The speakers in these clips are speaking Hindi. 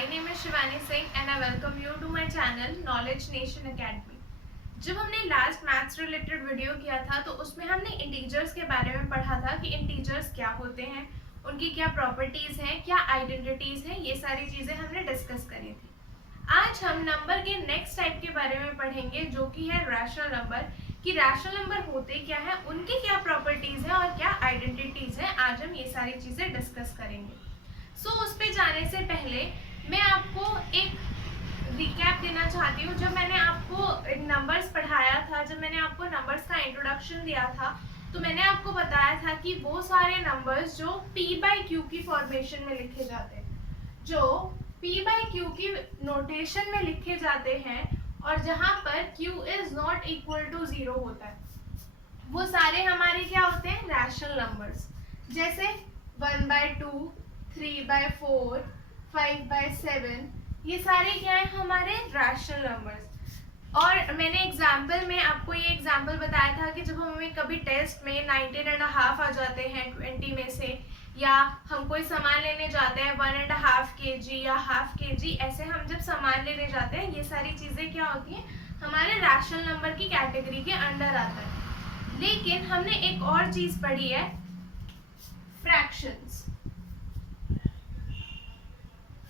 My name is Shivani Singh and I welcome you to my channel Knowledge Nation Academy. जब हमने लास्ट मैथ्स रिलेटेड वीडियो किया था तो उसमें हमने इंटीजर्स के बारे में पढ़ा था कि इंटीजर्स क्या होते हैं, उनकी क्या प्रॉपर्टीज हैं, क्या आइडेंटिटीज हैं, ये सारी चीजें हमने डिस्कस करी थी। आज हम नंबर के नेक्स्ट टाइप के बारे में पढ़ेंगे जो कि है रैशनल नंबर, कि रैशनल नंबर होते क्या है, उनकी क्या प्रॉपर्टीज है और क्या आइडेंटिटीज है। आज हम ये सारी चीजें डिस्कस करेंगे। उस पे जाने से पहले मैं आपको एक रिकैप देना चाहती हूँ। जब मैंने आपको नंबर्स पढ़ाया था, जब मैंने आपको नंबर्स का इंट्रोडक्शन दिया था, तो मैंने आपको बताया था कि वो सारे नंबर्स जो p बाई क्यू की फॉर्मेशन में लिखे जाते हैं, जो p बाई क्यू की नोटेशन में लिखे जाते हैं और जहाँ पर q is not equal to 0 होता है, वो सारे हमारे क्या होते हैं, रैशनल नंबर्स। जैसे 1/2, 3/4, 5/7, ये सारे क्या है, हमारे रैशनल नंबर्स। और मैंने एग्जाम्पल में आपको ये एग्जाम्पल बताया था कि जब हमें कभी टेस्ट में 19.5 आ जाते हैं 20 में से, या हम कोई सामान लेने जाते हैं 1.5 kg या 1/2 kg, ऐसे हम जब सामान लेने जाते हैं, ये सारी चीज़ें क्या होती हैं, हमारे रैशनल नंबर की कैटेगरी के अंडर आता है। लेकिन हमने एक और चीज़ पढ़ी है, फ्रैक्शंस।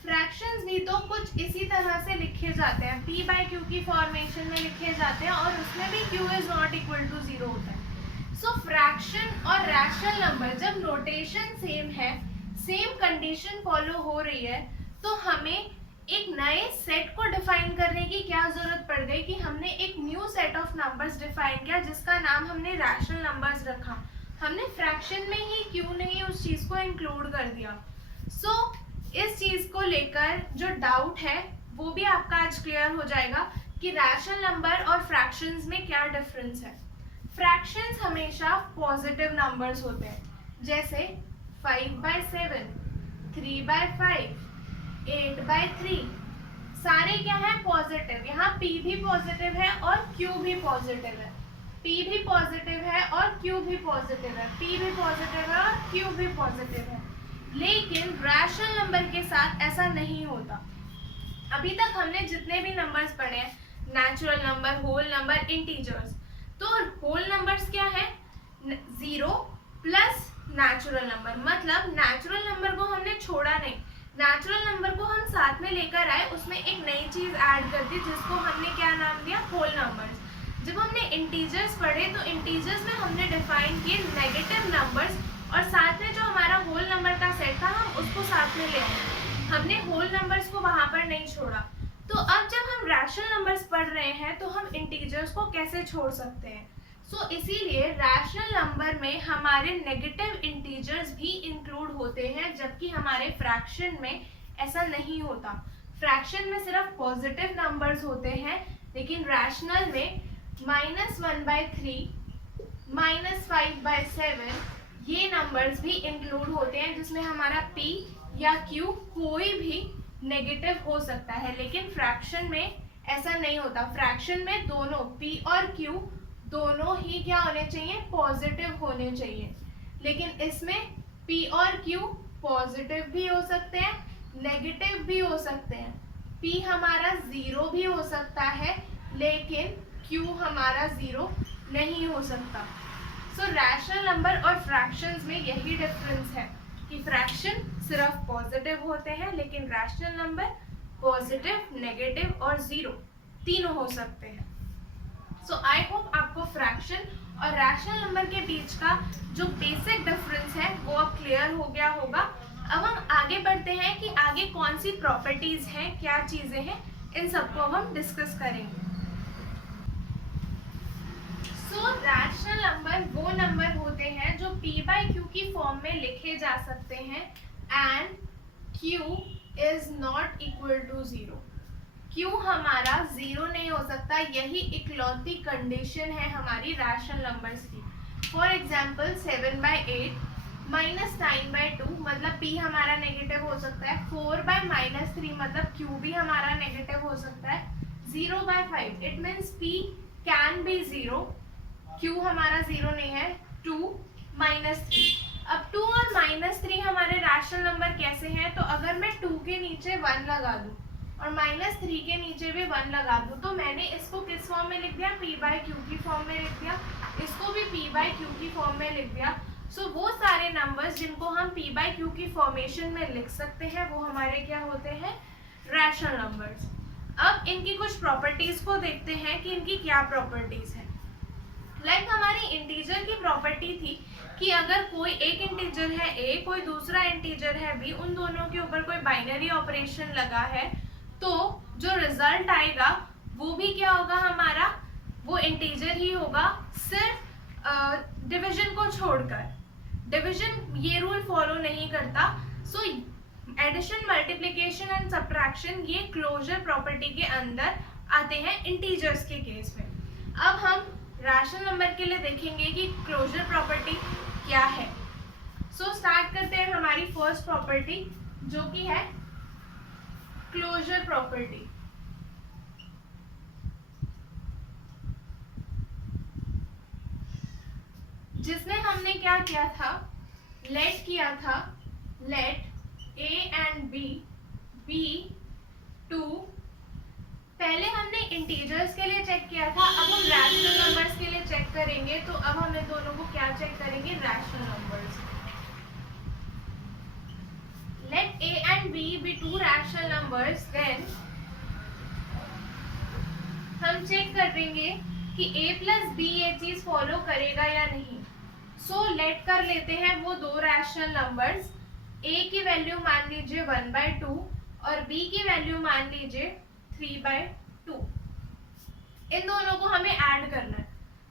फ्रैक्शंस भी तो कुछ इसी तरह से लिखे जाते हैं, p बाई क्यू की फॉर्मेशन में लिखे जाते हैं और उसमें भी q is not equal to 0 होता है। सो फ्रैक्शन और रैशनल नंबर जब नोटेशन सेम है, सेम कंडीशन फॉलो हो रही है, तो हमें एक नए सेट को डिफाइन करने की क्या जरूरत पड़ गई कि हमने एक new set of numbers define किया जिसका नाम हमने रैशनल नंबर्स रखा। हमने फ्रैक्शन में ही क्यों नहीं उस चीज को इंक्लूड कर दिया। इस चीज को लेकर जो डाउट है वो भी आपका आज क्लियर हो जाएगा कि रैशनल नंबर और फ्रैक्शंस में क्या डिफरेंस है। फ्रैक्शंस हमेशा पॉजिटिव नंबर्स होते हैं, जैसे 5/7, 3/5, 8/3, सारे क्या है, पॉजिटिव। यहाँ p भी पॉजिटिव है और q भी पॉजिटिव है, p भी पॉजिटिव है और q भी पॉजिटिव है, p भी पॉजिटिव है और q भी पॉजिटिव है। लेकिन रैशनल नंबर के साथ ऐसा नहीं होता। अभी तक हमने जितने भी नंबर्स पढ़े हैं, natural number, whole number, integers, तो होल नंबर्स क्या है, 0 प्लस नेचुरल नंबर। मतलब नेचुरल नंबर को हमने छोड़ा नहीं, नेचुरल नंबर को हम साथ में लेकर आए, उसमें एक नई चीज ऐड कर दी जिसको हमने क्या नाम दिया, होल नंबर्स। जब हमने इंटीजर्स पढ़े तो इंटीजर्स में हमने डिफाइन किए नेगेटिव नंबर्स और साथ में जो हमारा होल नंबर का सेट था हम उसको साथ में ले आए, हमने होल नंबर्स को वहां पर नहीं छोड़ा। तो अब जब हम रैशनल नंबर्स पढ़ रहे हैं तो हम इंटीजर्स को कैसे छोड़ सकते हैं। इसीलिए रैशनल नंबर में हमारे नेगेटिव इंटीजर्स भी इंक्लूड होते हैं, जबकि हमारे फ्रैक्शन में ऐसा नहीं होता। फ्रैक्शन में सिर्फ पॉजिटिव नंबर्स होते हैं, लेकिन रैशनल में -1/3, -5/7 ये नंबर्स भी इंक्लूड होते हैं, जिसमें हमारा p या q कोई भी नेगेटिव हो सकता है। लेकिन फ्रैक्शन में ऐसा नहीं होता, फ्रैक्शन में दोनों p और q दोनों ही क्या होने चाहिए, पॉजिटिव होने चाहिए। लेकिन इसमें p और q पॉजिटिव भी हो सकते हैं, नेगेटिव भी हो सकते हैं। p हमारा 0 भी हो सकता है, लेकिन q हमारा 0 नहीं हो सकता। रैशनल नंबर और फ्रैक्शंस में यही डिफरेंस है कि फ्रैक्शन सिर्फ पॉजिटिव होते हैं, लेकिन रैशनल नंबर पॉजिटिव, नेगेटिव और 0 तीनों हो सकते हैं। आई होप आपको फ्रैक्शन और रैशनल नंबर के बीच का जो बेसिक डिफरेंस है वो अब क्लियर हो गया होगा। अब हम आगे बढ़ते हैं कि आगे कौन सी प्रॉपर्टीज हैं, क्या चीजें हैं, इन सबको हम डिस्कस करेंगे। रैशनल नंबर वो नंबर होते हैं जो p बाई क्यू की फॉर्म में लिखे जा सकते हैं and q is not equal to 0। q हमारा 0 नहीं हो सकता, यही इकलौती कंडीशन है हमारी रैशनल नंबर्स की। फॉर एग्जाम्पल 7/8 -9/2 मतलब p हमारा नेगेटिव हो सकता है, 4/-3 मतलब q भी हमारा नेगेटिव हो सकता है, 0/5 it means p can be 0, q हमारा 0 नहीं है, 2 -3। अब 2 और -3 हमारे रैशनल नंबर कैसे हैं, तो अगर मैं 2 के नीचे नीचे 1 लगा दूँ और -3 के नीचे भी 1 लगा दूँ, तो मैंने इसको किस फॉर्म में लिख दिया, p/q की फॉर्म में लिख दिया, इसको भी p/q की फॉर्म में लिख दिया। सो वो सारे नंबर्स जिनको हम p/q की फॉर्मेशन में लिख सकते हैं वो हमारे क्या होते हैं, रैशनल नंबर्स। अब इनकी कुछ प्रॉपर्टीज को देखते हैं कि इनकी क्या प्रॉपर्टीज है। लाइक हमारी इंटीजर की प्रॉपर्टी थी कि अगर कोई एक इंटीजर है a, कोई दूसरा इंटीजर है b, उन दोनों के ऊपर कोई बाइनरी ऑपरेशन लगा है तो जो रिजल्ट आएगा वो भी क्या होगा हमारा, वो इंटीजर ही होगा, सिर्फ डिवीजन को छोड़कर। डिवीजन ये रूल फॉलो नहीं करता। So addition, multiplication and subtraction ये क्लोजर प्रॉपर्टी के अंदर आते हैं इंटीजर्स के केस में। अब हम रैशनल नंबर के लिए देखेंगे कि क्लोजर प्रॉपर्टी क्या है। सो स्टार्ट करते हैं हमारी फर्स्ट प्रॉपर्टी जो कि है क्लोजर प्रॉपर्टी। जिसमें हमने क्या किया था, लेट किया था, let a and b be 2। पहले हमने इंटीजर्स के लिए चेक किया था, अब हम रैशनल नंबर्स के लिए चेक करेंगे। तो अब हम इन दोनों को क्या चेक करेंगे, rational numbers. Let a and b be 2 rational numbers, then हम चेक करेंगे कि a प्लस b ये चीज फॉलो करेगा या नहीं। सो लेट कर लेते हैं वो दो रैशनल नंबर्स, a की वैल्यू मान लीजिए 1/2 और b की वैल्यू मान लीजिए 3/2। इन दोनों को हमें ऐड करना है,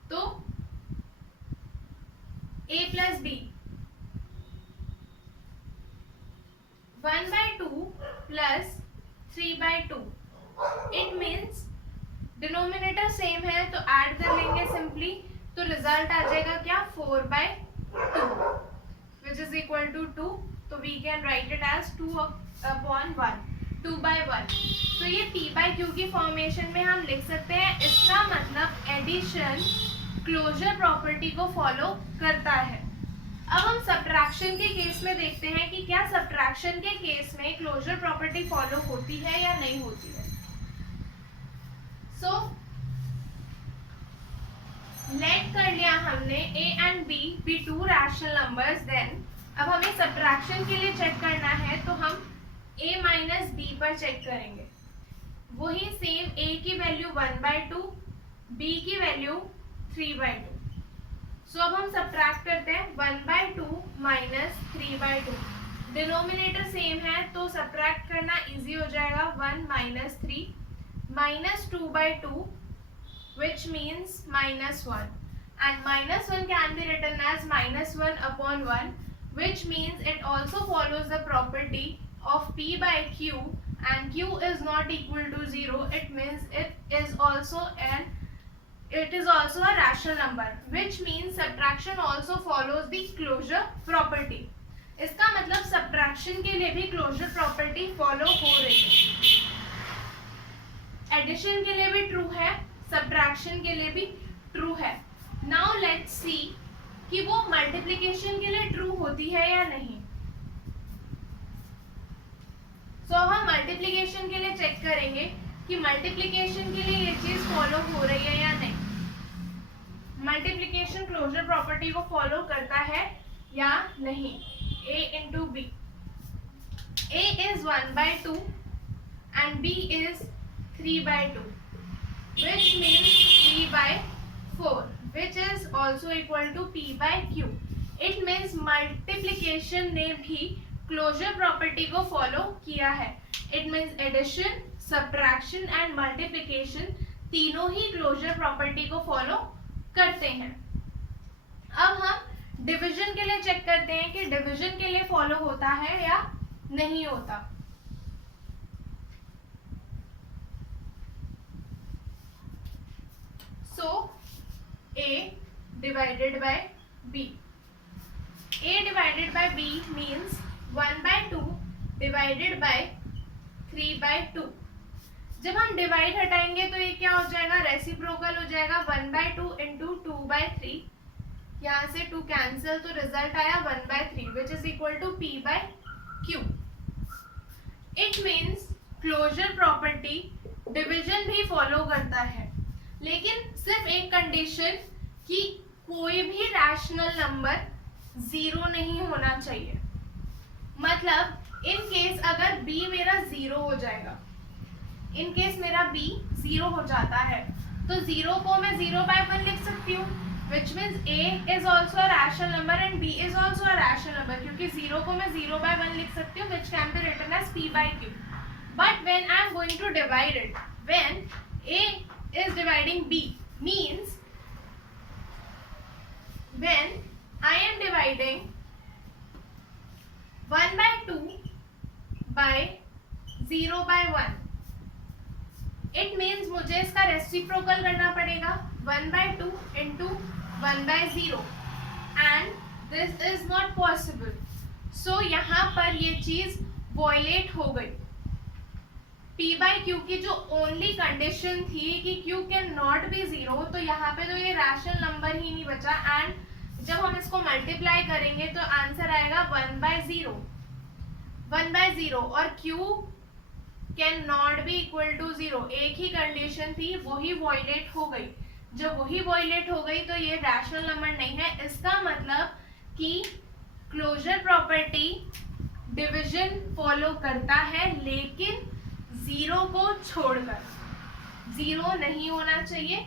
तो a plus b 1/2 plus 3/2, it means denominator same है तो ऐड कर लेंगे सिंपली, तो रिजल्ट आ जाएगा क्या, 4/2 विच इज इक्वल टू 2। तो we can write it as 2/1, 2/1। तो ये p/q की फॉर्मेशन में हम लिख सकते हैं। इसका मतलब एडिशन क्लोजर प्रॉपर्टी को फॉलो करता है। अब हम सब्ट्रैक्शन के केस में देखते हैं कि क्या सब्ट्रैक्शन के केस में क्लोजर प्रॉपर्टी फॉलो होती है या नहीं होती है। सो लेट कर लिया हमने a and b be 2 rational numbers, then अब हमें सब्ट्रैक्शन के लिए चेक करना है तो हम a माइनस b पर चेक करेंगे। वही सेम, a की वैल्यू 1/2, b की वैल्यू 3/2। सो अब हम सब्ट्रैक्ट करते हैं 1/2 माइनस 3/2। डिनोमिनेटर सेम है तो सब्ट्रैक्ट करना इजी हो जाएगा, 1 minus 3 minus 2/2 which means -1, and -1 can be written as -1/1, which means it also follows the property of p/q, and q is not equal to 0. It means it is also a rational number, which means subtraction also follows the closure property. इसका मतलब सब्ट्रैक्शन के लिए भी क्लोजर प्रॉपर्टी फॉलो हो रही है। एडिशन के लिए भी ट्रू है, सब्ट्रैक्शन के लिए भी ट्रू है। नाउ लेट्स सी कि वो मल्टीप्लिकेशन के लिए ट्रू होती है या नहीं। सो हम मल्टीप्लिकेशन के लिए चेक करेंगे कि मल्टीप्लिकेशन के लिए ये चीज फॉलो हो रही है या नहीं। मल्टीप्लिकेशन क्लोजर प्रॉपर्टी को फॉलो करता है या नहीं। a into b, a is 1/2 and b is 3/2, which means 3/4, which is also equal to p/q. It means multiplication ने भी क्लोजर प्रॉपर्टी को फॉलो किया है। It means addition, subtraction and multiplication तीनों ही क्लोजर प्रॉपर्टी को फॉलो करते हैं। अब हम डिवीजन के लिए चेक करते हैं कि डिवीजन के लिए फॉलो होता है या नहीं होता। So a divided by b, a divided by b means 1/2 divided by 3/2। जब हम डिवाइड हटाएंगे तो ये क्या हो जाएगा, रेसिप्रोकल हो जाएगा, 1/2 इंटू 2/3। यहाँ से 2 कैंसिल तो रिजल्ट आया 1/3 which is equal to p/q। It means closure property division भी फॉलो करता है, लेकिन सिर्फ एक कंडीशन कि कोई भी रैशनल नंबर जीरो नहीं होना चाहिए। मतलब इन केस अगर b मेरा जीरो हो जाएगा, इन केस मेरा b जीरो हो जाता है, तो जीरो को मैं 0/1 लिख सकती हूँ, which means a is also a rational number and b is also a rational number, क्योंकि जीरो को मैं 0/1 लिख सकती हूँ, which can be written as p/q. But when I am going to divide it, when a is dividing b, means when I am dividing 1/2 by 0/1, it means मुझे इसका रेसिप्रोकल करना पड़ेगा 1/2 into 1/0 and this is not possible. So यहाँ पर ये चीज वॉयलेट हो गई। p/q की जो ओनली कंडीशन थी कि q can not B zero, तो यहाँ पे तो ये रैशनल नंबर ही नहीं बचा, एंड जब हम इसको मल्टीप्लाई करेंगे तो आंसर आएगा 1/0 और q can not be equal to zero. एक ही कंडीशन थी, वही वॉयलेट हो गई। जब वही वॉयलेट हो गई तो ये रैशनल नंबर नहीं है। इसका मतलब कि क्लोजर प्रॉपर्टी डिवीजन फॉलो करता है, लेकिन जीरो को छोड़कर। जीरो नहीं होना चाहिए,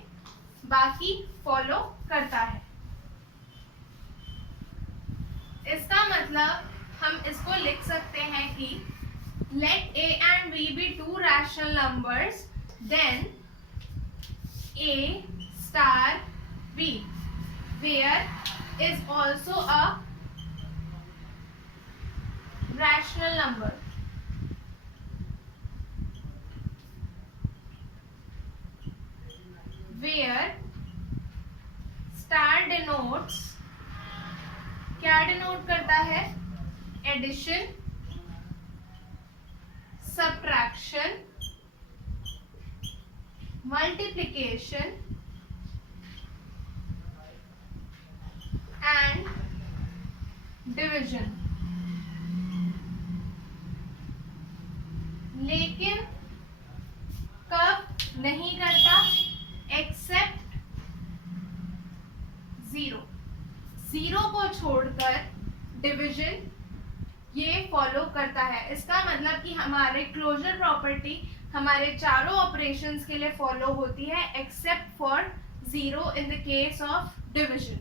बाकी फॉलो करता है। इसका मतलब हम इसको लिख सकते हैं कि let a and b be two rational numbers, then a star b where is also a rational number. Where star denotes, क्या डिनोट करता है? Addition, subtraction, multiplication and division। लेकिन कब नहीं करता? Except zero. जीरो को छोड़कर डिविजन ये फॉलो करता है। इसका मतलब कि हमारे क्लोजर प्रॉपर्टी हमारे चारों ऑपरेशंस के लिए फॉलो होती है, except for zero in the case of division.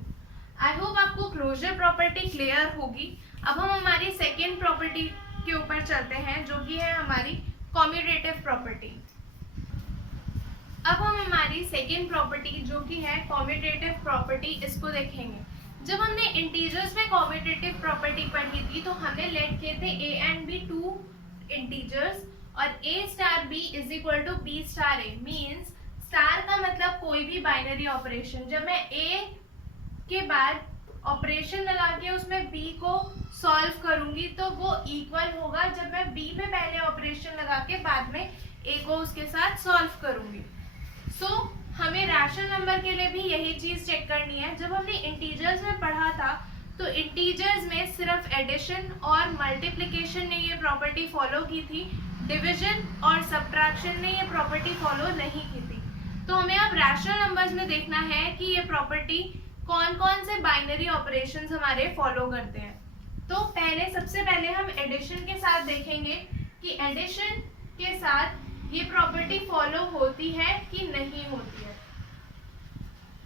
I hope आपको क्लोजर प्रॉपर्टी क्लियर होगी। अब हम हमारी सेकेंड प्रॉपर्टी के ऊपर चलते हैं, जो कि है हमारी कॉम्यूटेटिव प्रॉपर्टी। अब हम हमारी सेकेंड प्रॉपर्टी जो कि है कॉम्यूटेटिव प्रॉपर्टी, इसको देखेंगे। जब हमने इंटीजर्स में कॉम्यूटेटिव प्रॉपर्टी पढ़ी थी तो हमने लेट किए थे a and b two integers और a star b is equal to b star a। Means star का मतलब कोई भी बाइनरी ऑपरेशन, जब मैं a के बाद ऑपरेशन लगा के उसमें b को सॉल्व करूंगी तो वो इक्वल होगा जब मैं b में पहले ऑपरेशन लगा के बाद में a को उसके साथ सॉल्व करूंगी। सो हमें रैशनल नंबर के लिए भी यही चीज चेक करनी है। जब हमने इंटीजर्स में पढ़ा था तो इंटीजर्स में सिर्फ एडिशन और मल्टीप्लिकेशन ने ये प्रॉपर्टी फॉलो की थी, डिवीजन और सब्ट्रैक्शन ने ये प्रॉपर्टी फॉलो नहीं की थी। तो हमें अब रैशनल नंबर्स में देखना है कि ये प्रॉपर्टी कौन कौन से बाइनरी ऑपरेशंस हमारे फॉलो करते हैं। तो सबसे पहले हम एडिशन के साथ देखेंगे कि एडिशन के साथ ये प्रॉपर्टी फॉलो होती है कि नहीं होती है।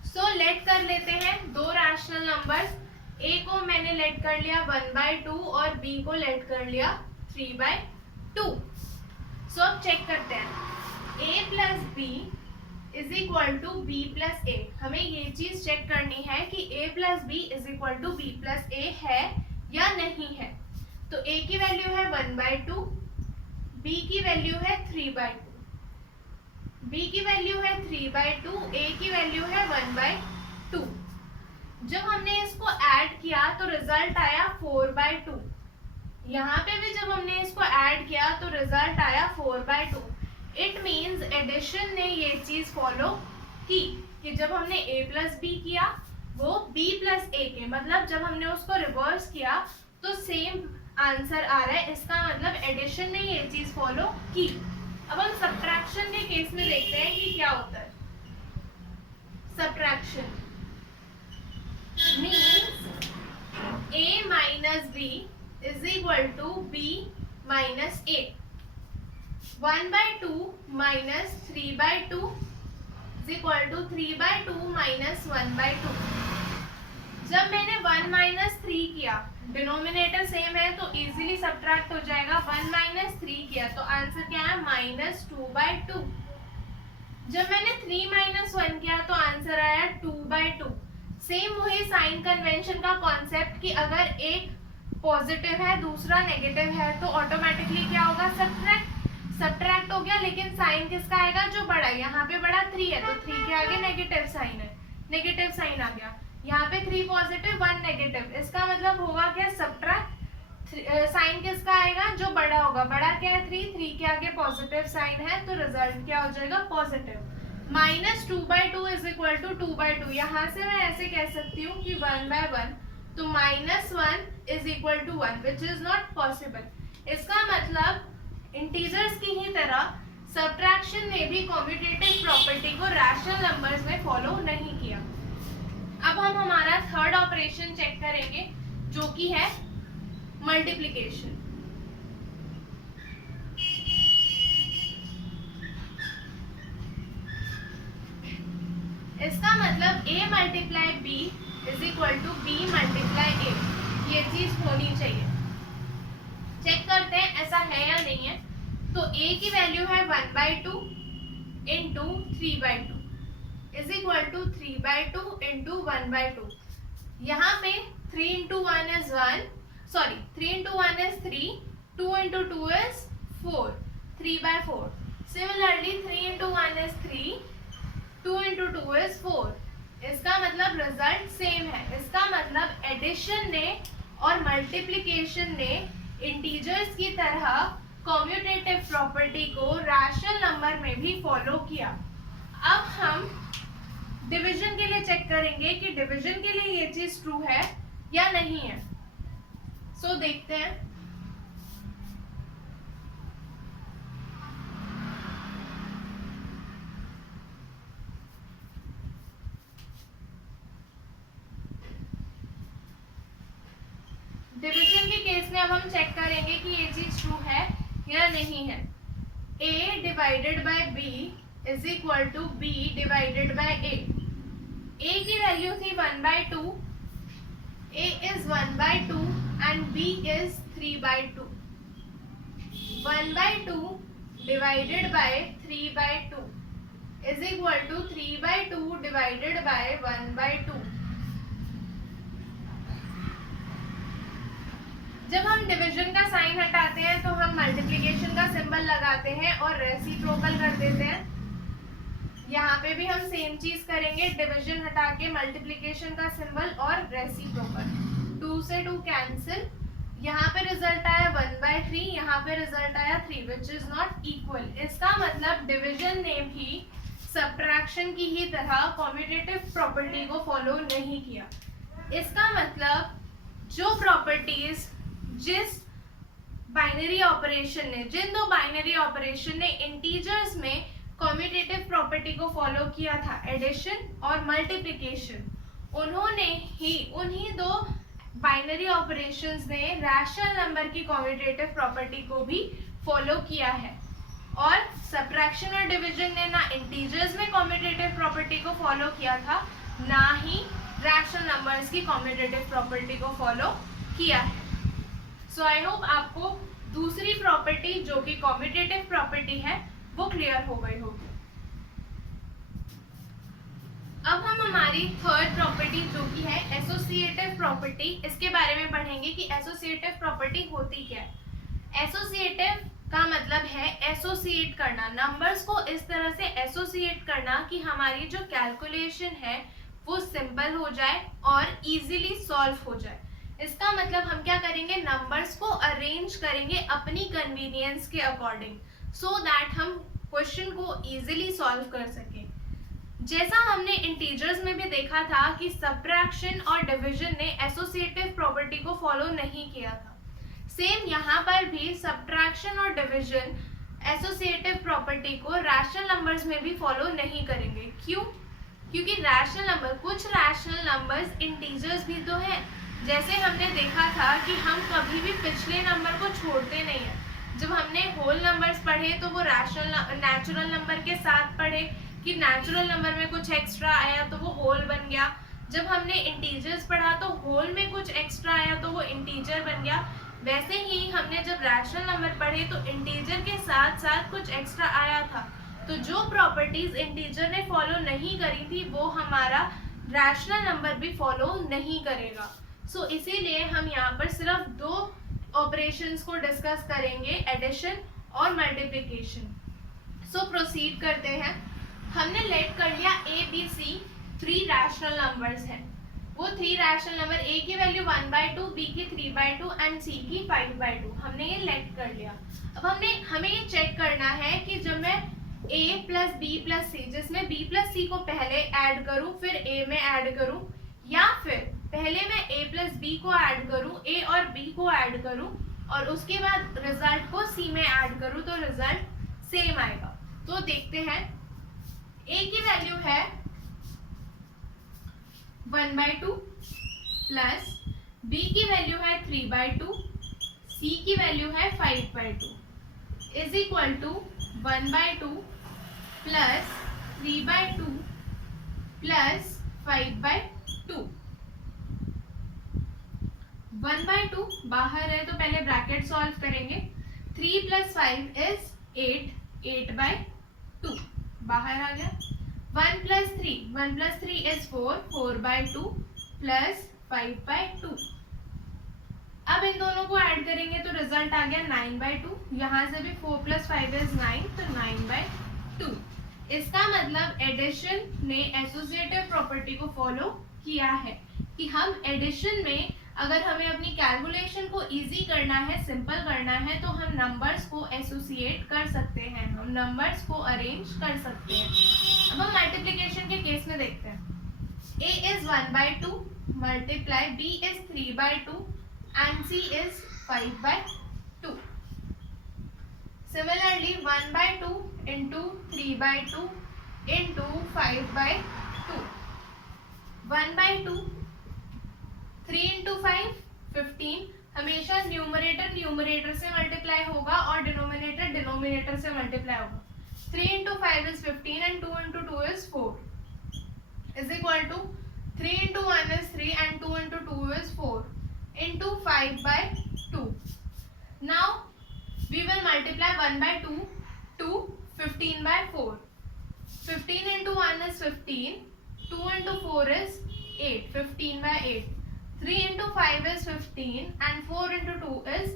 सो लेट कर लेते हैं दो रैशनल नंबर्स, a को मैंने लेट कर लिया 1/2 और b को लेट कर लिया 3/2। सो अब चेक करते हैं a plus b is equal to b plus a। हमें ये चीज चेक करनी है कि a plus b is equal to b plus a है या नहीं है। तो a की वैल्यू है 1/2, b की वैल्यू है 3/2, b की वैल्यू है 3/2, a की वैल्यू है 1/2। जब हमने इसको ऐड किया तो रिजल्ट आया 4/2। यहाँ पे भी जब हमने इसको ऐड किया तो रिजल्ट आया 4/2। इट मीन्स एडिशन ने ये चीज फॉलो की कि जब हमने a प्लस b किया वो b प्लस a के, मतलब जब हमने उसको रिवर्स किया तो सेम आंसर आ रहा है, इसका मतलब एडिशन ने ये चीज फॉलो की। अब हम सब्ट्रैक्शन के केस में देखते हैं कि क्या होता है। Subtraction means a minus b is equal to b minus a. 1/2 minus 3/2 is equal to 3/2 minus 1/2. जब मैंने 1 माइनस 3 किया, डिनोमिनेटर सेम है तो इजीली सब्ट्रैक्ट हो जाएगा। 1 माइनस 3 किया तो आंसर क्या है, -2/2। जब मैंने 3 माइनस 1 किया तो आंसर आया 2/2। सेम वही साइन कन्वेंशन का कॉन्सेप्ट कि अगर एक पॉजिटिव है दूसरा नेगेटिव है तो ऑटोमेटिकली क्या होगा, सब्ट्रैक्ट हो गया। लेकिन साइन किसका आएगा, जो बड़ा है। यहाँ पे बड़ा 3 है तो 3 के आगे नेगेटिव साइन है, नेगेटिव साइन आ गया। यहाँ पे 3 पॉजिटिव 1 नेगेटिव, इसका मतलब होगा क्या, सब्ट्रैक्ट। साइन किसका आएगा, जो बड़ा होगा। बड़ा क्या है, 3 के आगे पॉजिटिव साइन है तो रिजल्ट क्या हो जाएगा, पॉजिटिव। -2/2 is equal to 2/2। यहाँ से मैं ऐसे कह सकती हूँ कि 1/1, तो -1 is equal to 1 which is not possible. इसका मतलब इंटीजर्स की ही तरह सब्ट्रैक्शन ने भी कॉम्यूटेटिव प्रॉपर्टी को रैशनल नंबर्स में फॉलो नहीं किया। अब हम हमारा थर्ड ऑपरेशन चेक करेंगे जो कि है मल्टीप्लिकेशन। इसका मतलब a multiply b is equal to b multiply a, ये चीज होनी चाहिए। चेक करते हैं ऐसा है या नहीं है। तो a की वैल्यू है 1/2 into 3/2 is equal to 3/2 into 1/2। यहाँ पे 3 into 1 is 1, sorry 3 into 1 is 3, 2 into 2 is 4, 3/4। Similarly 3 into 1 is 3, 2 into 2 is 4। इसका मतलब रिजल्ट सेम है। इसका मतलब एडिशन ने और मल्टीप्लिकेशन ने इंटीजर्स की तरह कॉम्यूटेटिव प्रॉपर्टी को रैशनल नंबर में भी फॉलो किया। अब हम डिवीजन के लिए चेक करेंगे कि डिवीजन के लिए ये चीज ट्रू है या नहीं है। सो देखते हैं। डिवीजन के केस में अब हम चेक करेंगे कि ये चीज ट्रू है या नहीं है। a divided by b is equal to b divided by a। a की वैल्यू थी 1/2, a is 1/2 and b is 3/2। 1/2 divided by 3/2 is equal to 3/2 divided by 1/2। जब हम डिवीजन का साइन हटाते हैं तो हम मल्टीप्लिकेशन का सिंबल लगाते हैं और रेसिप्रोकल कर देते हैं। यहाँ पे भी हम सेम चीज करेंगे, डिवीजन हटा के मल्टीप्लिकेशन का सिंबल और रेसिप्रोकल। 2 से 2 कैंसिल, यहाँ पे रिजल्ट आया 1/3, यहाँ पे रिजल्ट आया 3 विच इज नॉट इक्वल। इसका मतलब डिवीजन ने भी सब्ट्रैक्शन की ही तरह कॉम्यूटेटिव प्रॉपर्टी को फॉलो नहीं किया। इसका मतलब जो प्रॉपर्टीज जिस बाइनरी ऑपरेशन ने, जिन दो बाइनरी ऑपरेशन ने इंटीजर्स में कॉम्यूटेटिव प्रॉपर्टी को फॉलो किया था, एडिशन और मल्टीप्लिकेशन, उन्हीं दो बाइनरी ऑपरेशंस ने रैशनल नंबर की कॉम्यूटेटिव प्रॉपर्टी को भी फॉलो किया है। और सब्ट्रैक्शन और डिवीजन ने ना इंटीजर्स में कॉम्यूटेटिव प्रॉपर्टी को फॉलो किया था, ना ही रैशनल नंबर्स की कॉम्यूटेटिव प्रॉपर्टी को फॉलो किया है। सो आई होप आपको दूसरी प्रॉपर्टी जो कि कॉम्यूटेटिव प्रॉपर्टी है वो क्लियर हो गई होगी। अब हम हमारी थर्ड प्रॉपर्टी जो कि है एसोसिएटिव प्रॉपर्टी, इसके बारे में पढ़ेंगे कि एसोसिएटिव प्रॉपर्टी होती क्या है। एसोसिएटिव का मतलब है एसोसिएट करना, नंबर्स को इस तरह से एसोसिएट करना कि हमारी जो कैलकुलेशन है वो सिंपल हो जाए और इजीली सॉल्व हो जाए। इसका मतलब हम क्या करेंगे, नंबर्स को अरेंज करेंगे अपनी कन्वीनियंस के अकॉर्डिंग, सो दैट हम क्वेश्चन को इजीली सॉल्व कर सकें। जैसा हमने इंटीजर्स में भी देखा था कि सब्ट्रैक्शन और डिवीजन ने एसोसिएटिव प्रॉपर्टी को फॉलो नहीं किया था। सेम यहाँ पर भी सब्ट्रैक्शन और डिविजन एसोसिएटिव प्रॉपर्टी को रैशनल नंबर्स में भी फॉलो नहीं करेंगे। क्यों? क्योंकि रैशनल नंबर, कुछ रैशनल नंबर्स इंटीजर्स भी तो हैं। जैसे हमने देखा था कि हम कभी भी पिछले नंबर को छोड़ते नहीं हैं। जब हमने होल नंबर्स पढ़े तो वो रैशनल नेचुरल नंबर के साथ पढ़े कि नेचुरल नंबर में कुछ एक्स्ट्रा आया तो वो होल बन गया। जब हमने इंटीजर्स पढ़ा तो होल में कुछ एक्स्ट्रा आया तो वो इंटीजर बन गया। वैसे ही हमने जब रैशनल नंबर पढ़े तो इंटीजर के साथ साथ कुछ एक्स्ट्रा आया था, तो जो प्रॉपर्टीज इंटीजर ने फॉलो नहीं करी थी वो हमारा रैशनल नंबर भी फॉलो नहीं करेगा। सो इसीलिए हम यहाँ पर सिर्फ दो ऑपरेशंस को डिस्कस करेंगे, एडिशन और मल्टीप्लिकेशन। सो प्रोसीड करते हैं। हमने लेट कर लिया A B C 3 rational numbers हैं। वो 3 रैशनल नंबर, ए की वैल्यू 1/2, बी की 3/2 एंड सी की 5/2, हमने ये लेट कर लिया। अब हमें ये चेक करना है कि जब मैं a प्लस बी प्लस सी, जिसमें b प्लस सी को पहले ऐड करूं फिर a में ऐड करूं, या फिर पहले मैं a प्लस बी को ऐड करूं, a और b को ऐड करूं और उसके बाद रिजल्ट को c में ऐड करूं तो रिजल्ट सेम आएगा। तो देखते हैं। a की वैल्यू है 1/2 प्लस b की वैल्यू है 3/2, c की वैल्यू है 5/2 is equal to 1/2 plus 3/2 plus 5/2। 1/2 बाहर है तो पहले ब्रैकेट सॉल्व करेंगे। 3 प्लस 5 इज 8, 8/2 बाहर आ गया। 1 प्लस 3 इज 4, 4/2 प्लस 5/2। अब इन दोनों को ऐड करेंगे तो रिजल्ट आ गया 9/2। यहाँ से भी 4 प्लस 5 इज 9, तो 9/2। इसका मतलब एडिशन ने एसोसिएटिव प्रॉपर्टी को फॉलो किया है कि हम एडिशन में अगर हमें अपनी कैलकुलेशन को इजी करना है, सिंपल करना है, तो हम नंबर्स को एसोसिएट कर सकते हैं, हम नंबर्स को अरेंज कर सकते हैं। अब हम मल्टीप्लिकेशन के केस में देखते हैं। a is 1/2 multiply b is 3/2 and c is 5/2. Similarly 1/2 into 3/2 into 5/2. 1/2 3 into 5 15। हमेशा न्यूमरेटर से मल्टीप्लाई होगा और डिनोमिनेटर से मल्टीप्लाई होगा। 3 into 5 is 15 and 2 into 2 is 4 is equal to 3 into 1 is 3 and 2 into 2 is 4 into 5/2. Now we will multiply 1/2 to 15/4. 15 into 1 is 15, 2 into 4 is 8, 15/8. 3 into 5 is 15 and 4 into 2 is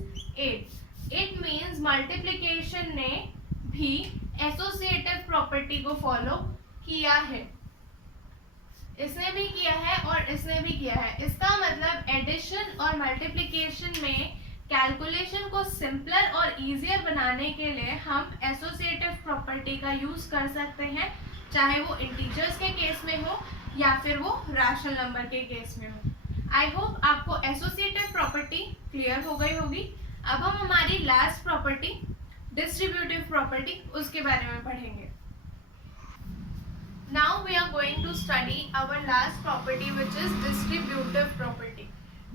8. It means multiplication ने भी एसोसिएटिव प्रॉपर्टी को फॉलो किया है। इसने भी किया है और इसने भी किया है। इसका मतलब एडिशन और मल्टीप्लिकेशन में कैलकुलेशन को सिंपलर और इजियर बनाने के लिए हम एसोसिएटिव प्रॉपर्टी का यूज कर सकते हैं, चाहे वो इंटीजर्स के केस में हो या फिर वो रैशनल नंबर के केस में हो। आई होप आपको एसोसिएटिव प्रॉपर्टी क्लियर हो गई होगी। अब हम हमारी लास्ट प्रॉपर्टी डिस्ट्रीब्यूटिव प्रॉपर्टी, उसके बारे में पढ़ेंगे। Now we are going to study our last property which is distributive property.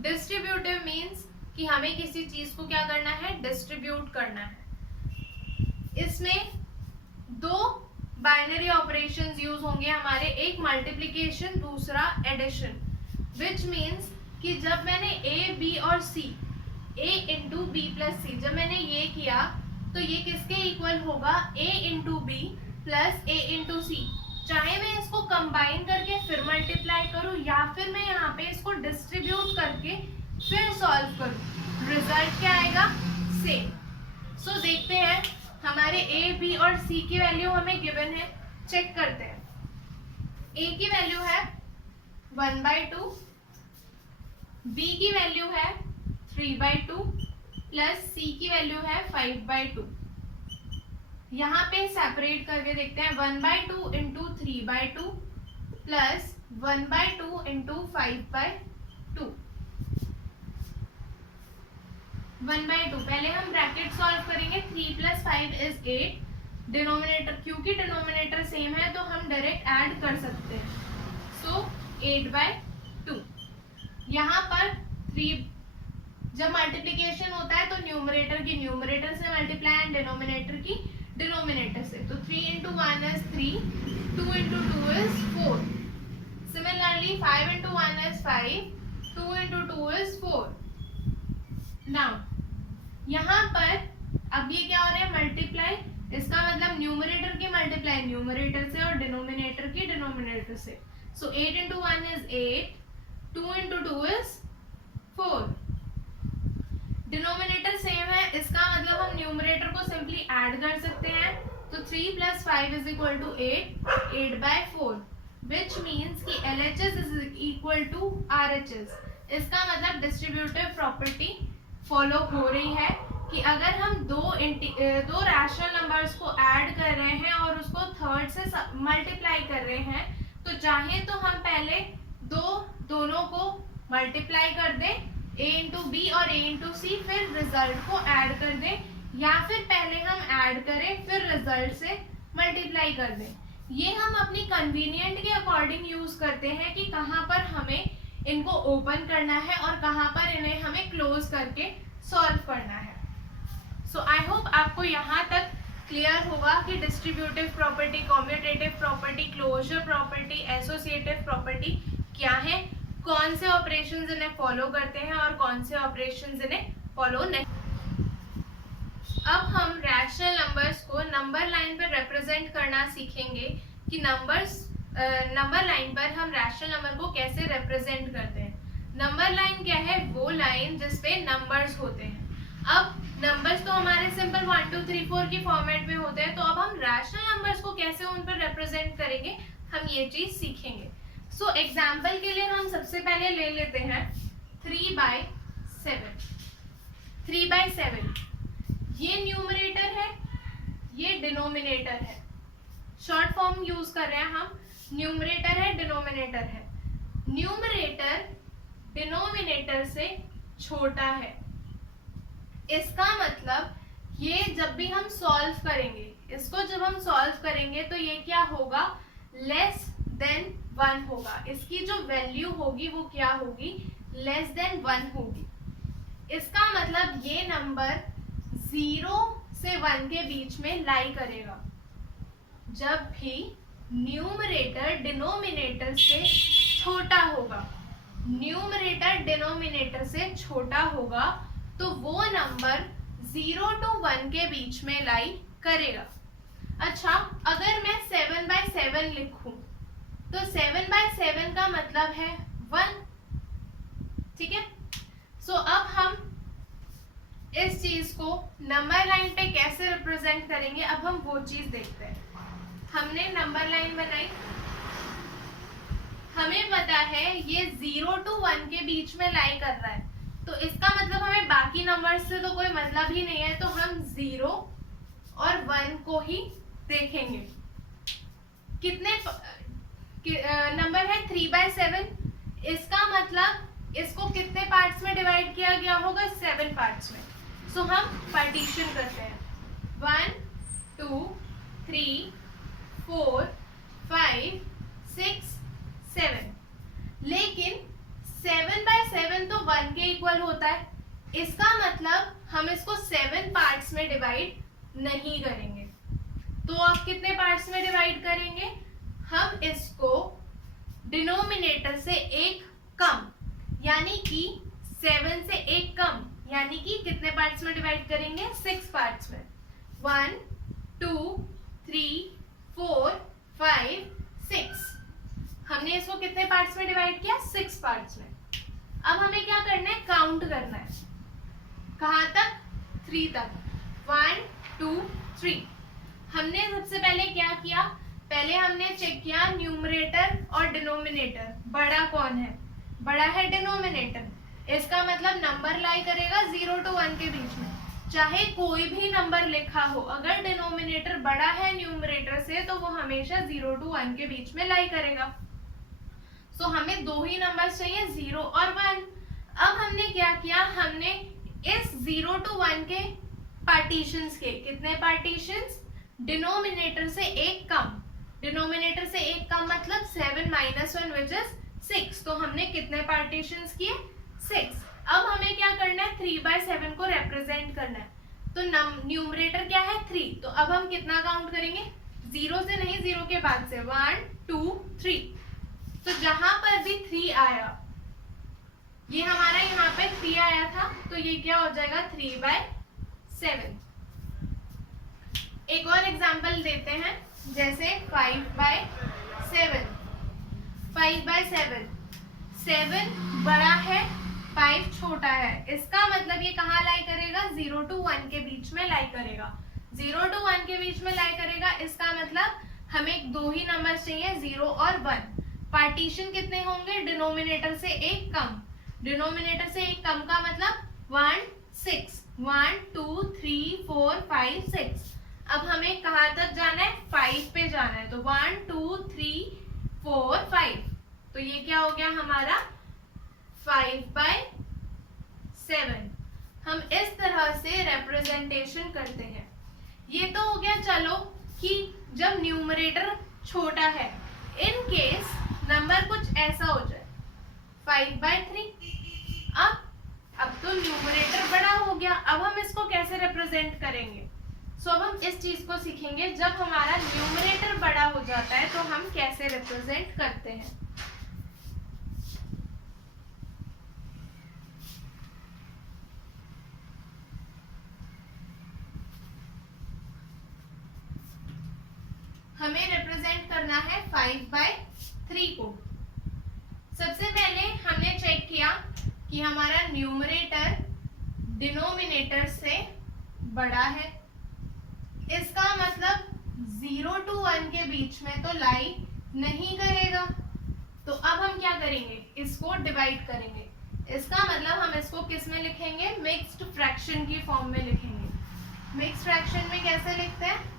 Distributive means कि हमें किसी चीज को क्या करना है, डिस्ट्रीब्यूट करना है। इसमें दो बाइनरी ऑपरेशंस यूज होंगे हमारे, एक मल्टीप्लिकेशन, दूसरा एडिशन। विच मीन्स कि जब मैंने a, b और c, a into B plus C, जब मैंने ये किया तो ये किसके इक्वल होगा, a into B plus a into C. चाहे मैं इसको कंबाइन करके फिर मल्टीप्लाई करूं या फिर मैं यहाँ पे इसको डिस्ट्रीब्यूट करके फिर सॉल्व करूं, रिजल्ट क्या आएगा, सेम। सो देखते हैं हमारे a, b और c की वैल्यू हमें गिवन है, चेक करते हैं। a की वैल्यू है 1/2, b की वैल्यू है 3/2 प्लस c की वैल्यू है 5/2। यहाँ पे सेपरेट करके देखते हैं। 1/2 इंटू 3/2 प्लस 1/2 इंटू 5/2। 1/2। पहले हम ब्रैकेट सॉल्व करेंगे। 3 + 5 = 8। डिनोमिनेटर, क्योंकि डिनोमिनेटर सेम है तो हम डायरेक्ट ऐड कर सकते हैं। सो 8/2। यहाँ पर 3 जब मल्टीप्लिकेशन होता है तो न्यूमरेटर की न्यूमरेटर से मल्टीप्लाई एंड डिनोमिनेटर की डिनोमिनेटर से। तो 3 × 1 is 3, 2 × 2 is 4। Similarly 5 × 1 is 5, 2 × 2 is 4। Now यहाँ पर अब ये क्या हो रहा है, मल्टीप्लाई। इसका मतलब न्यूमरेटर की मल्टीप्लाई न्यूमरेटर से और डिनोमिनेटर की डिनोमिनेटर से। सो 8 × 1 is 8, 2 × 2 is 4। डिनोमिनेटर सेम है, इसका मतलब हम न्यूमरेटर को सिंपली ऐड कर सकते हैं। तो 3 + 5 = 8, 8/4, which means कि LHS is = RHS। इसका मतलब डिस्ट्रीब्यूटिव प्रॉपर्टी फॉलो हो रही है कि अगर हम दो रैशनल नंबर्स को ऐड कर रहे हैं और उसको थर्ड से मल्टीप्लाई कर रहे हैं, तो चाहे तो हम पहले दोनों को मल्टीप्लाई कर दें, a × b और a × c, फिर रिजल्ट को ऐड कर दें, या फिर पहले हम ऐड करें फिर रिजल्ट से मल्टीप्लाई कर दें। ये हम अपनी कन्वीनियंट के अकॉर्डिंग यूज करते हैं कि कहाँ पर हमें इनको ओपन करना है और कहाँ पर इन्हें हमें क्लोज करके सॉल्व करना है। सो आई होप आपको यहाँ तक क्लियर होगा कि distributive property, commutative property, closure property, associative property क्या है, कौन से ऑपरेशंस इन्हें फॉलो करते हैं और कौन से ऑपरेशंस इन्हें फॉलो नहीं। अब हम रैशनल नंबर्स को नंबर लाइन पर रिप्रेजेंट करना सीखेंगे कि नंबर लाइन पर हम रैशनल नंबर को कैसे रिप्रेजेंट करते हैं। नंबर लाइन क्या है, वो लाइन जिसपे नंबर्स होते हैं। अब नंबर्स तो हमारे सिंपल 1 2 3 4 की फॉर्मेट में होते हैं, तो अब हम रैशनल नंबर्स को कैसे उन पर रिप्रेजेंट करेंगे, हम ये चीज सीखेंगे। सो एग्जाम्पल के लिए हम सबसे पहले ले लेते हैं 3/7। 3/7 ये न्यूमरेटर है, ये डिनोमिनेटर है। शॉर्ट फॉर्म यूज कर रहे हैं हम, न्यूमरेटर है, डिनोमिनेटर है। न्यूमरेटर डिनोमिनेटर से छोटा है। इसका मतलब ये जब भी हम सॉल्व करेंगे, इसको जब हम सॉल्व करेंगे तो ये क्या होगा, लेस देन 1 होगा। इसकी जो वैल्यू होगी वो क्या होगी, लेस देन 1 होगी। इसका मतलब ये नंबर 0 से 1 के बीच में लाई करेगा। जब भी न्यूमरेटर डिनोमिनेटर से छोटा होगा, न्यूमरेटर डिनोमिनेटर से छोटा होगा, तो वो नंबर 0 to 1 के बीच में लाई करेगा। अच्छा, अगर मैं 7/7 लिखूं तो 7/7 का मतलब है 1, ठीक है। सो अब हम इस चीज को नंबर लाइन पे कैसे रिप्रेजेंट करेंगे, अब हम वो चीज देखते हैं। हमने नंबर लाइन बनाई, हमें पता है ये 0 to 1 के बीच में लाई कर रहा है, तो इसका मतलब हमें बाकी नंबर से तो कोई मतलब ही नहीं है, तो हम 0 और 1 को ही देखेंगे। कितने नंबर है 3/7, इसका मतलब इसको कितने पार्ट्स में डिवाइड किया गया होगा, 7 पार्ट्स में। सो हम पार्टीशन करते हैं, 1 2 3 4 5 6 7। लेकिन 7/7 तो 1 के इक्वल होता है, इसका मतलब हम इसको 7 पार्ट्स में डिवाइड नहीं करेंगे। तो आप कितने पार्ट्स में डिवाइड करेंगे, हम इसको डिनोमिनेटर से एक कम, यानी कि 7 से एक कम, यानी कि कितने पार्ट्स में डिवाइड करेंगे, 6 पार्ट्स में। 1 2 3 4 5 6। हमने इसको कितने पार्ट्स में डिवाइड किया, 6 पार्ट्स में। अब हमें क्या करना है, काउंट करना है। कहाँ तक, 3 तक। 1 2 3। हमने सबसे पहले क्या किया, पहले हमने चेक किया न्यूमरेटर और डिनोमिनेटर, बड़ा कौन है, बड़ा है डिनोमिनेटर। इसका मतलब नंबर लाई करेगा 0 to 1 के बीच में, चाहे कोई भी नंबर लिखा हो, अगर डिनोमिनेटर बड़ा है न्यूमरेटर से तो वो हमेशा 0 to 1 के बीच में लाई करेगा। सो हमें दो ही नंबर चाहिए, 0 और 1। अब हमने क्या किया, हमने इस 0 to 1 के पार्टीशंस के कितने पार्टीशंस, डिनोमिनेटर से एक कम, डिनोमिनेटर से एक कम मतलब 7 minus 1 which is 6, तो हमने कितने पार्टीशंस किए, 6। अब हमें क्या करना है, 3/7 को रिप्रेजेंट करना है, तो न्यूमरेटर क्या है 3, तो अब हम कितना काउंट करेंगे, 0 से नहीं, 0 के बाद से 1 2 3, तो जहां पर भी 3 आया, ये हमारा यहाँ पे 3 आया था, तो ये क्या हो जाएगा 3/7। एक और एग्जांपल देते हैं, जैसे 5/7, 5/7, 7 बड़ा है 5 छोटा है, इसका मतलब ये कहाँ लाई करेगा, 0 to 1 के बीच में लाई करेगा, 0 to 1 के बीच में लाई करेगा, इसका मतलब हमें दो ही नंबर चाहिए, 0 और 1। पार्टीशन कितने होंगे, डिनोमिनेटर से एक कम, डिनोमिनेटर से एक कम का मतलब 1 6, 1 2 3 4 5 6। अब हमें कहाँ तक जाना है, 5 पे जाना है, तो 1 2 3 4 5, तो ये क्या हो गया हमारा 5/7। हम इस तरह से रिप्रेजेंटेशन करते हैं। ये तो हो गया चलो कि जब न्यूमरेटर छोटा है, इन केस नंबर कुछ ऐसा हो जाए 5/3, अब तो न्यूमरेटर बड़ा हो गया, अब हम इसको कैसे रिप्रेजेंट करेंगे, सो अब हम इस चीज को सीखेंगे, जब हमारा न्यूमरेटर बड़ा हो जाता है तो हम कैसे रिप्रेजेंट करते हैं। हमें रिप्रेजेंट करना है 5/3 को। सबसे पहले हमने चेक किया कि हमारा न्यूमरेटर डिनोमिनेटर से बड़ा है, इसका मतलब 0 to 1 के बीच में तो लाई नहीं करेगा, तो अब हम क्या करेंगे, इसको डिवाइड करेंगे, इसका मतलब हम इसको किस में लिखेंगे, मिक्स्ड फ्रैक्शन की फॉर्म में लिखेंगे। मिक्स्ड फ्रैक्शन में कैसे लिखते हैं,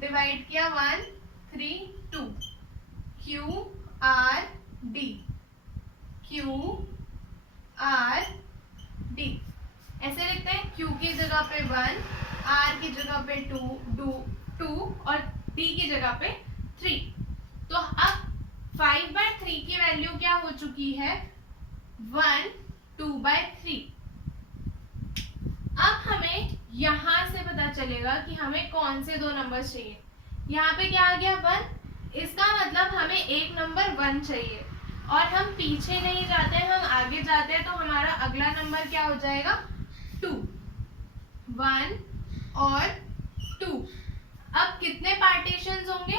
डिवाइड किया 1 3 2, Q R D, Q R D ऐसे लिखते हैं, Q की जगह पे 1, R की जगह पे 2 और D की जगह पे 3। तो अब 5/3 की वैल्यू क्या हो चुकी है, 1 2/3। अब हमें यहां से पता चलेगा कि हमें कौन से दो नंबर चाहिए। यहाँ पे क्या आ गया 1, इसका मतलब हमें एक नंबर 1 चाहिए, और हम पीछे नहीं जाते हैं, हम आगे जाते हैं, तो हमारा अगला नंबर क्या हो जाएगा 2, 1 और 2। अब कितने पार्टीशंस होंगे,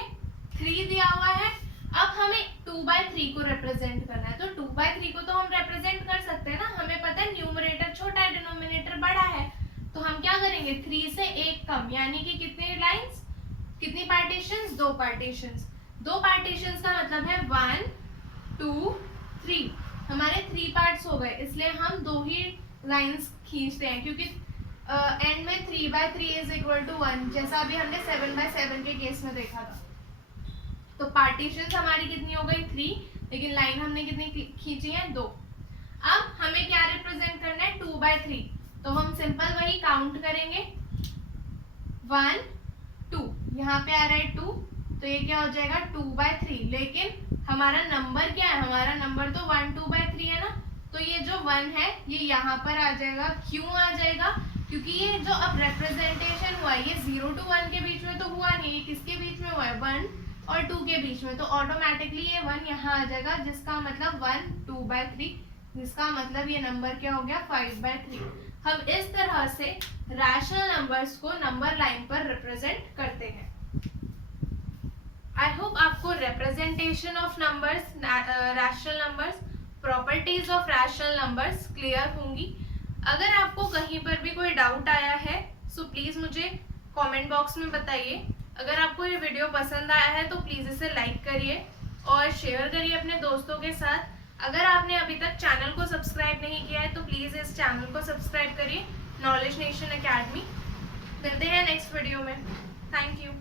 3 दिया हुआ है, अब हमें 2/3 को रिप्रेजेंट करना है, तो 2/3 को तो हम रिप्रेजेंट कर सकते हैं ना, हमें पता है न्यूमरेटर छोटा है, डिनोमिनेटर बड़ा है, तो हम क्या करेंगे 3 से एक कम, यानी कि कितने लाइंस, कितनी पार्टीशंस, 2 पार्टीशंस। 2 पार्टीशंस का मतलब है 1 2 3, हमारे 3 पार्ट्स हो गए, इसलिए हम 2 ही लाइंस खींचते हैं, क्योंकि एंड में 3/3 इज इक्वल टू 1, जैसा अभी हमने 7/7 के केस में देखा था। तो पार्टीशंस हमारी कितनी हो गई 3, लेकिन लाइन हमने कितनी खींची है 2। अब हमें क्या रिप्रेजेंट करना है 2/3, तो हम सिंपल वही काउंट करेंगे 1 2, यहाँ पे आ रहा है 2, तो ये क्या हो जाएगा 2/3, लेकिन हमारा नंबर क्या है, हमारा नंबर तो 1 2/3 है ना, तो ये जो 1 है ये यहाँ पर आ जाएगा, क्यों आ जाएगा, क्योंकि ये जो अब रिप्रेजेंटेशन हुआ है ये 0 to 1 के बीच में तो हुआ नहीं, ये किसके बीच में हुआ है 1 और 2 के बीच में, तो ऑटोमेटिकली ये 1 यहाँ आ जाएगा, जिसका मतलब 1 2/3, जिसका मतलब ये नंबर क्या हो गया 5/3। हम इस तरह से रैशनल नंबर्स को नंबर लाइन पर रिप्रेजेंट करते हैं। आई होप आपको representation of numbers, rational numbers, properties of rational numbers clear होंगी। अगर आपको कहीं पर भी कोई डाउट आया है सो प्लीज़ मुझे कमेंट बॉक्स में बताइए। अगर आपको ये वीडियो पसंद आया है तो प्लीज़ इसे लाइक करिए और शेयर करिए अपने दोस्तों के साथ। अगर आपने अभी तक चैनल को सब्सक्राइब नहीं किया है तो प्लीज़ इस चैनल को सब्सक्राइब करिए, नॉलेज नेशन एकेडमी। मिलते हैं नेक्स्ट वीडियो में। Thank you.